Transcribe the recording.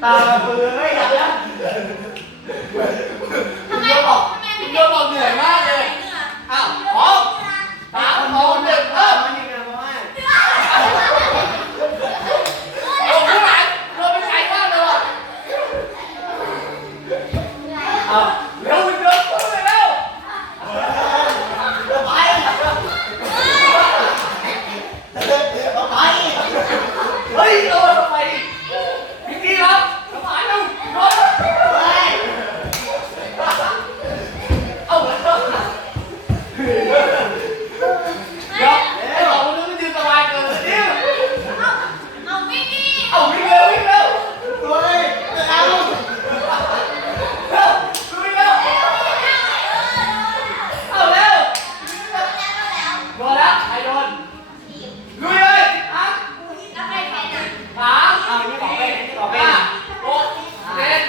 tao vừa mới gặp đó เอานี่บอกเปบอกเป้โอ๊เล่น